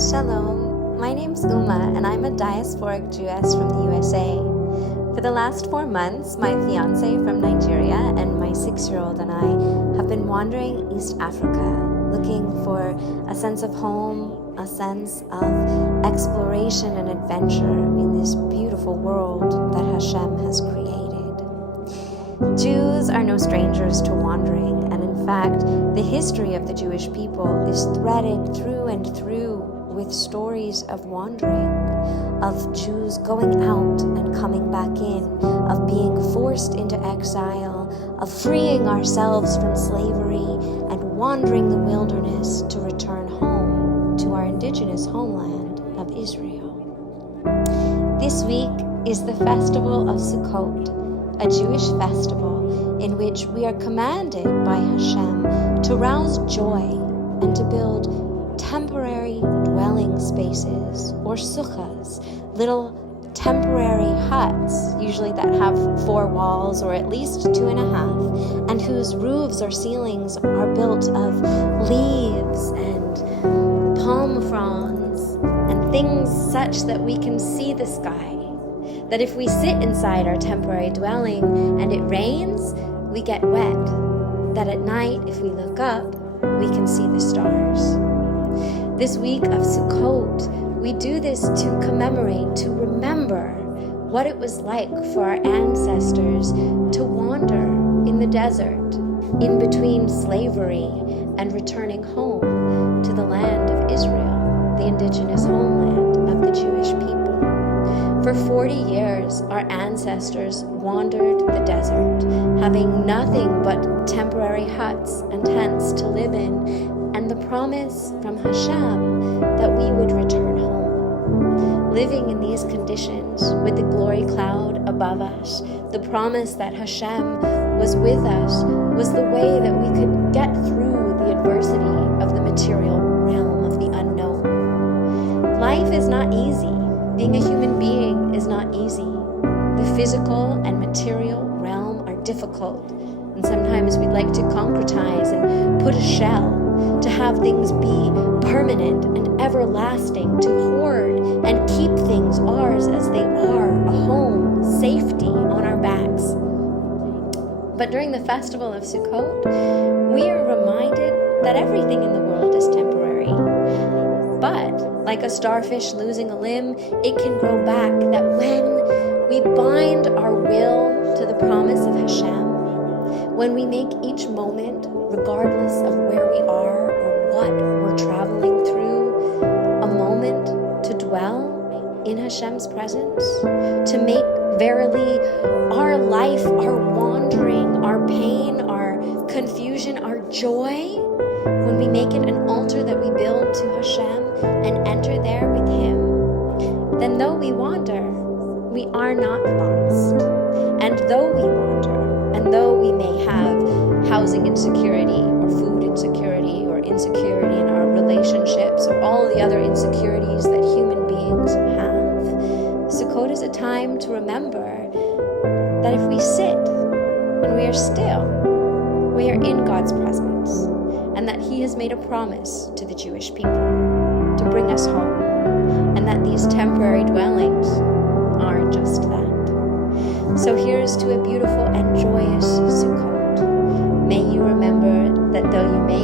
Shalom, my name's Uma and I'm a diasporic Jewess from the USA. For the last 4 months, my fiance from Nigeria and my 6-year-old and I have been wandering East Africa, looking for a sense of home, a sense of exploration and adventure in this beautiful world that Hashem has created. Jews are no strangers to wandering, and in fact, the history of the Jewish people is threaded through and through with stories of wandering, of Jews going out and coming back in, of being forced into exile, of freeing ourselves from slavery and wandering the wilderness to return home to our indigenous homeland of Israel. This week is the Festival of Sukkot, a Jewish festival in which we are commanded by Hashem to rouse joy and to build temporary dwelling spaces, or sukkahs, little temporary huts, usually that have 4 walls or at least 2.5, and whose roofs or ceilings are built of leaves and palm fronds and things such that we can see the sky. That if we sit inside our temporary dwelling and it rains, we get wet. That at night, if we look up, we can see the stars. This week of Sukkot, we do this to commemorate, to remember what it was like for our ancestors to wander in the desert, in between slavery and returning home to the land of Israel, the indigenous homeland of the Jewish people. For 40 years, our ancestors wandered the desert, having nothing but temporary huts and tents to live in, and the promise from Hashem that we would return home. Living in these conditions, with the glory cloud above us, the promise that Hashem was with us was the way that we could get through the adversity of the material realm of the unknown. Life is not easy. Being a human being is not easy. The physical and material realm are difficult, and sometimes we'd like to concretize and put a shell, to have things be permanent and everlasting, to hoard and keep things ours as they are, a home, safety on our backs. But during the festival of Sukkot, we are reminded that everything in the world is temporary. But, like a starfish losing a limb, it can grow back, that when we bind our will to the promise of Hashem, when we make each moment, regardless of where we are or what we're traveling through, a moment to dwell in Hashem's presence, to make verily our life, our wandering, our pain, our confusion, our joy, when we make it an altar that we build to Hashem and enter there with Him, then though we wander, we are not lost. And though we wander, and though we may have housing insecurity or food insecurity or insecurity in our relationships or all the other insecurities that human beings have, Sukkot is a time to remember that if we sit and we are still, we are in God's presence, and that He has made a promise to the Jewish people to bring us home, and that these temporary dwellings are just that. So here's to a beautiful and joyous Sukkot. May you remember that though you may